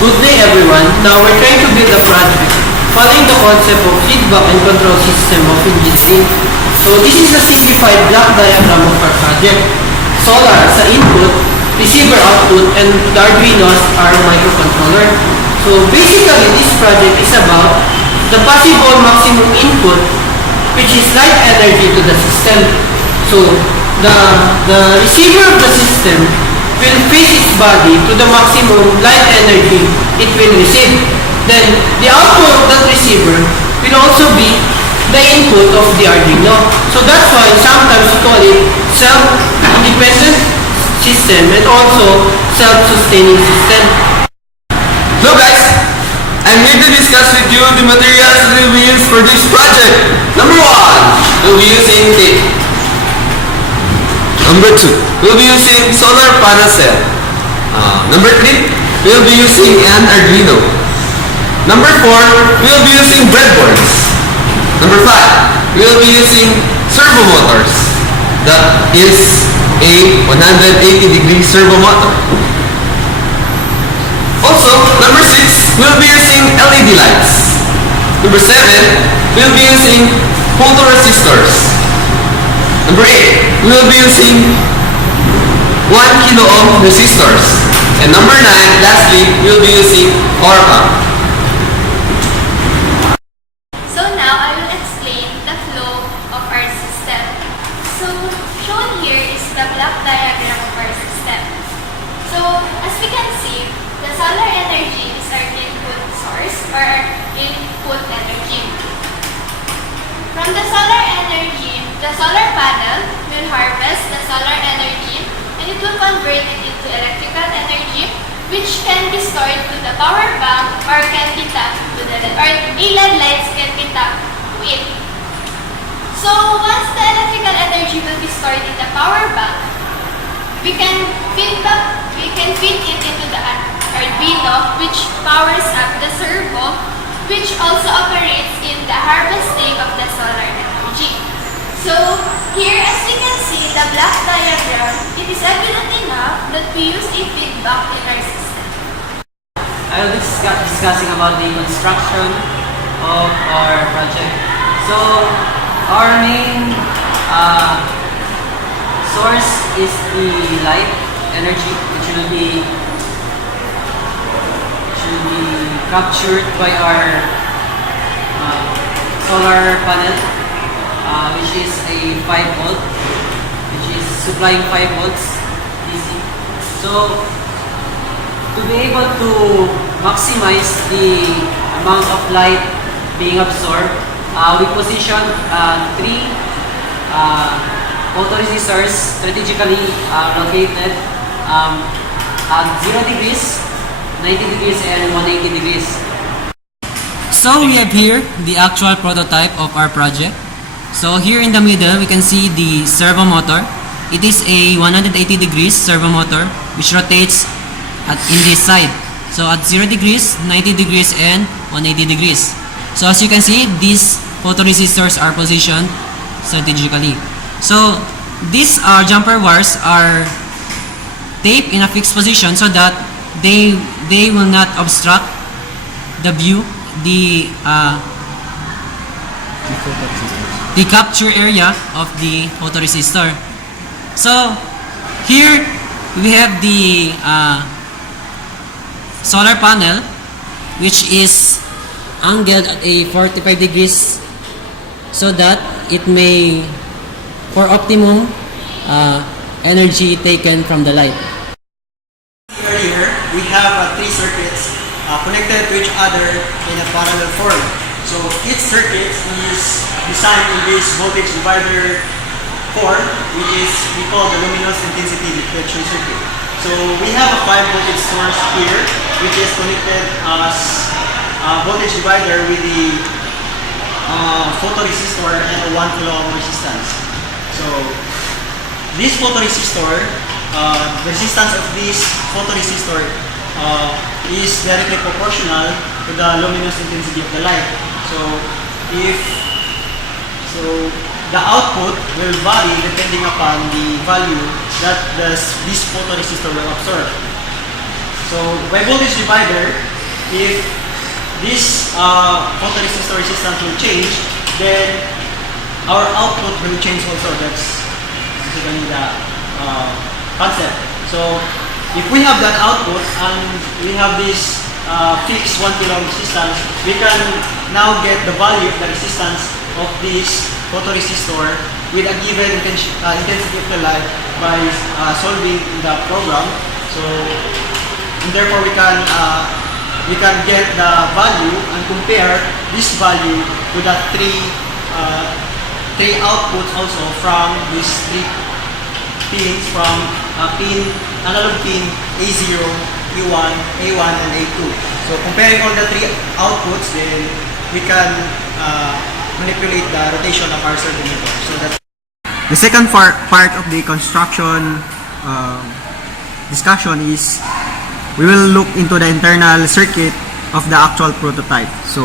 Good day everyone. Now we're trying to build a project following the concept of feedback and control system of engineering. So this is a simplified block diagram of our project. Solar sa input, receiver output, and the Arduino's are microcontroller. So basically this project is about the possible maximum input, which is light energy to the system. So the receiver of the system will feed its body to the maximum light energy it will receive. Then, the output of that receiver will also be the input of the Arduino. So that's why sometimes we call it self-independent system and also self-sustaining system. Hello guys, I'm here to discuss with you the materials that will be used for this project. Number 1, we'll be using tape. Number 2, we'll be using solar panel cell. Number 3, we'll be using an Arduino. Number 4, we'll be using breadboards. Number 5, we'll be using servo motors. That is a 180-degree servo motor. Also, number 6, we'll be using LED lights. Number 7, we'll be using photoresistors. Number 8, we'll be using 1 kilo ohm resistors. And number 9, lastly, we'll be using power pump. So now I will explain the flow of our system. So shown here is the block diagram of our system. So as we can see, the solar energy is our input source or our input energy. From the solar energy, the solar panel will harvest the solar energy and it will convert it into electrical energy, which can be stored to the power bank or can be tapped to the LED lights can be tapped to it. So once the electrical energy will be stored in the power bank, we can feed it into the Arduino, which powers up the servo, which also operates in the harvesting of the solar energy. So here, as we can see the block diagram, it is evident enough that we use a feedback in our system. I will be discussing about the construction of our project. So our main source is the light energy, which will be captured by our solar panel, which is a 5 volt, which is supplying 5 volts DC. So to be able to maximize the amount of light being absorbed, we position 3 photoresistors strategically located at 0 degrees, 90 degrees, and 180 degrees. So we have here the actual prototype of our project. So here in the middle, we can see the servo motor. It is a 180 degrees servo motor which rotates in this side. So at 0 degrees, 90 degrees, and 180 degrees. So as you can see, these photoresistors are positioned strategically. So these jumper wires are taped in a fixed position so that they will not obstruct the view, the capture area of the photoresistor. So here we have the solar panel, which is angled at a 45 degrees so that it may, for optimum energy taken from the light. Earlier, we have 3 circuits connected to each other in a parallel form. So each circuit is designed in this voltage divider form, which is we call the luminous intensity detection circuit. So we have a 5 voltage source here, which is connected as a voltage divider with the photoresistor and a 1 kilo ohm resistance. So this photoresistor, the resistance of this photoresistor is directly proportional to the luminous intensity of the light. So the output will vary depending upon the value that this photoresistor will absorb. So by voltage divider, if this photoresistor resistance will change, then our output will change also. That's basically the concept. So if we have that output and we have this fixed 1 kilo resistance, we can now get the value of the resistance of this photoresistor with a given intensity of the light by solving the program. So and therefore we can get the value and compare this value to the three outputs also from these 3 pins, from analog pin A0, E1, A1 and A2. So comparing all the 3 outputs, then we can manipulate the rotation of our servomotor. So that's the second part of the construction discussion is we will look into the internal circuit of the actual prototype. So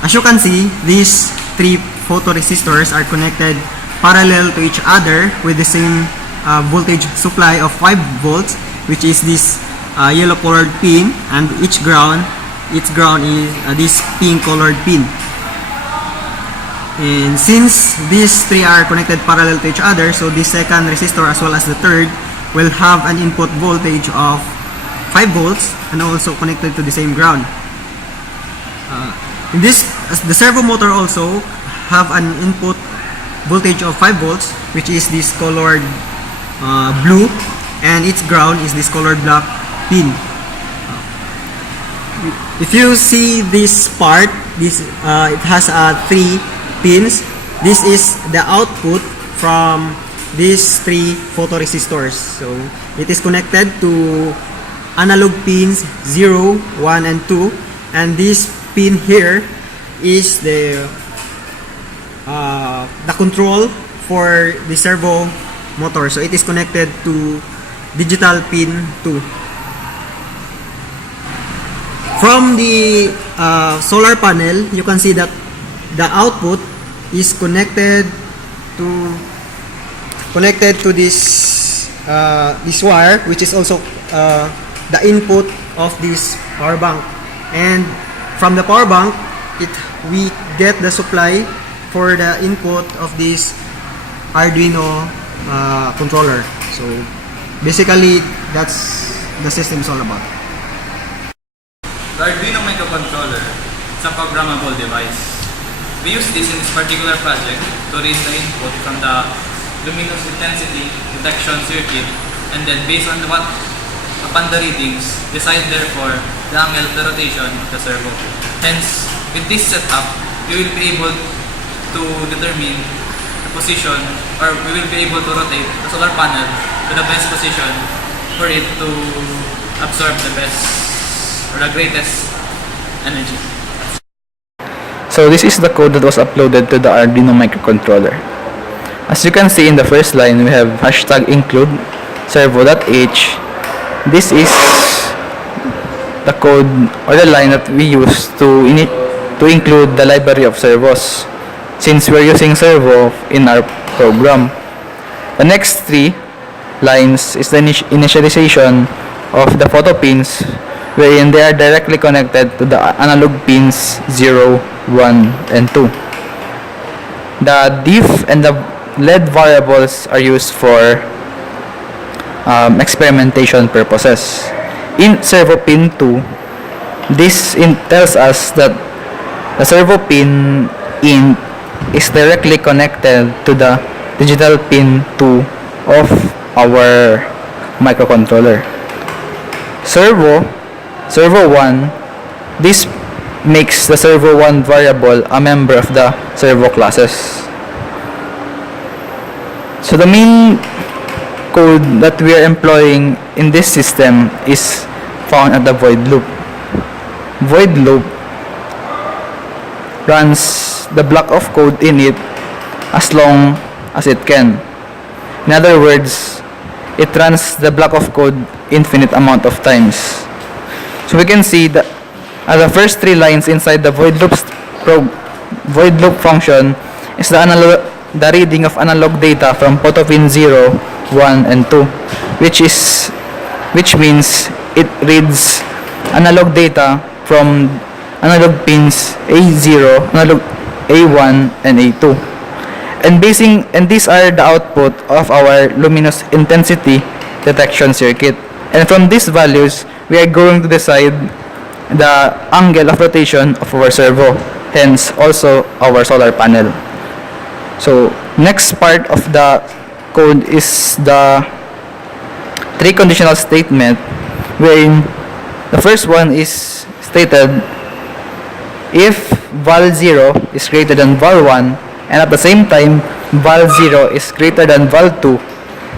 as you can see, these 3 photoresistors are connected parallel to each other with the same voltage supply of 5 volts, which is this yellow colored pin, and its ground is this pink colored pin. And since these 3 are connected parallel to each other, so the second resistor as well as the third will have an input voltage of 5 volts and also connected to the same ground. The servo motor also have an input voltage of 5 volts, which is this colored blue, and its ground is this colored black pin. If you see this part, it has 3 pins. This is the output from these 3 photoresistors. So it is connected to analog pins 0, 1, and 2, and this pin here is the control for the servo motor. So it is connected to digital pin 2. From the solar panel, you can see that the output is connected to this wire, which is also the input of this power bank. And from the power bank, we get the supply for the input of this Arduino controller. So basically, that's the system is all about. The Arduino microcontroller is a programmable device. We use this in this particular project to raise the input from the luminous intensity detection circuit, and then based on upon the readings, decide therefore the angle of the rotation of the servo. Hence, with this setup, we will be able to determine the position, or we will be able to rotate the solar panel to the best position for it to absorb the best or the greatest energy. So this is the code that was uploaded to the Arduino microcontroller. As you can see in the first line, we have #include servo.h. This is the code or the line that we use to include the library of servos, since we're using servo in our program. The next 3 lines is the initialization of the photo pins, wherein they are directly connected to the analog pins 0, 1, and 2. The diff and the LED variables are used for experimentation purposes. In servo pin 2, this tells us that the servo pin in is directly connected to the digital pin 2 of our microcontroller. Servo 1, this makes the servo 1 variable a member of the servo classes. So the main code that we are employing in this system is found at the void loop. Void loop runs the block of code in it as long as it can. In other words, it runs the block of code infinite amount of times. So we can see that the first 3 lines inside the void loop function is the reading of analog data from photo pin 0, 1, and 2, which means it reads analog data from analog pins A0, analog A1, and A2. And these are the output of our luminous intensity detection circuit. And from these values, we are going to decide the angle of rotation of our servo, hence also our solar panel. So next part of the code is the three conditional statement, wherein the first one is stated if val 0 is greater than val 1 and at the same time val 0 is greater than val 2,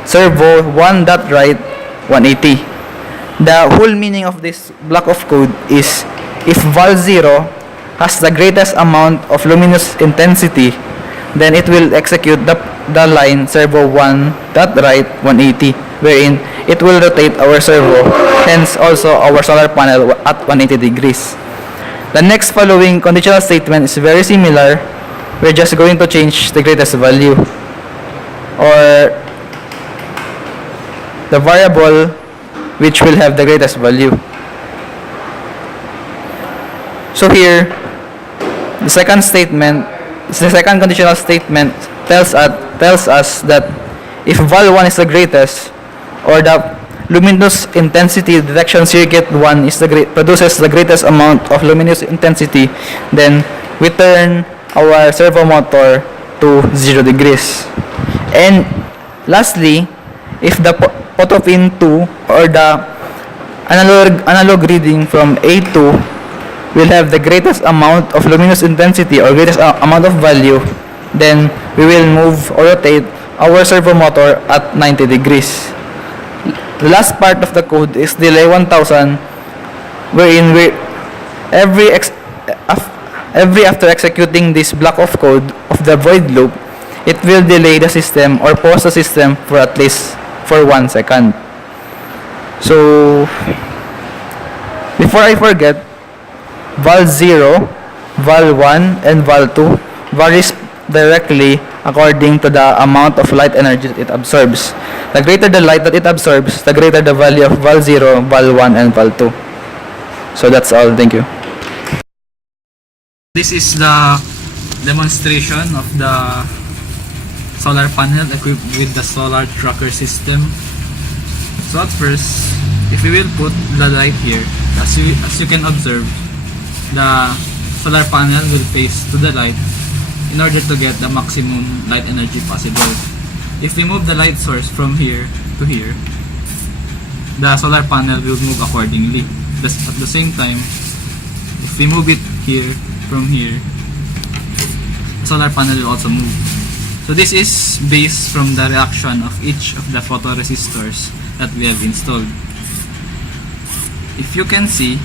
servo 1.right 180. The whole meaning of this block of code is if val 0 has the greatest amount of luminous intensity, then it will execute the line servo 1.right 180, wherein it will rotate our servo, hence also our solar panel at 180 degrees. The next following conditional statement is very similar. We're just going to change the greatest value, or the variable which will have the greatest value. So here, the second conditional statement tells us that if val 1 is the greatest, or the luminous intensity detection circuit 1 is produces the greatest amount of luminous intensity, then we turn our servo motor to 0 degrees. And lastly, if the photo pin 2 or the analog reading from A2 will have the greatest amount of luminous intensity or greatest amount of value, then we will move or rotate our servo motor at 90 degrees. The last part of the code is delay 1000, wherein every after executing this block of code of the void loop, it will delay the system or pause the system for at least for 1 second. So before I forget, val 0, val 1, and val 2 varies directly according to the amount of light energy that it absorbs. The greater the light that it absorbs, the greater the value of val 0, val 1, and val 2. So that's all. Thank you. This is the demonstration of the solar panel equipped with the solar tracker system. So at first, if we will put the light here, as you can observe, the solar panel will face to the light in order to get the maximum light energy possible. If we move the light source from here to here, the solar panel will move accordingly. At the same time, if we move it here from here, the solar panel will also move. So this is based from the reaction of each of the photoresistors that we have installed. If you can see,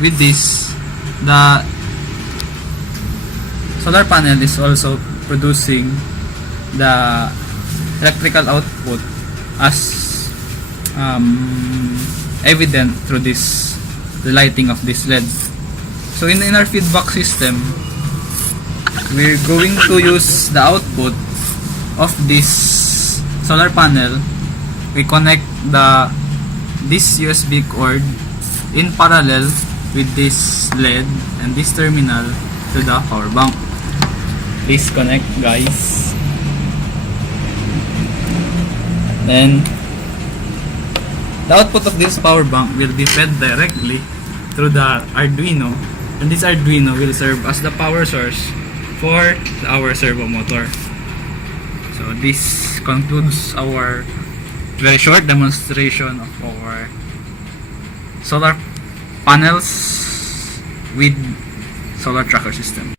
with this, the solar panel is also producing the electrical output as evident through the lighting of this LED. So in our feedback system, we're going to use the output of this solar panel. We connect this USB cord in parallel with this LED and this terminal to the power bank. Please connect, guys. Then the output of this power bank will be fed directly through the Arduino, and this Arduino will serve as the power source for our servo motor. So this concludes our very short demonstration of our solar panels with solar tracker system.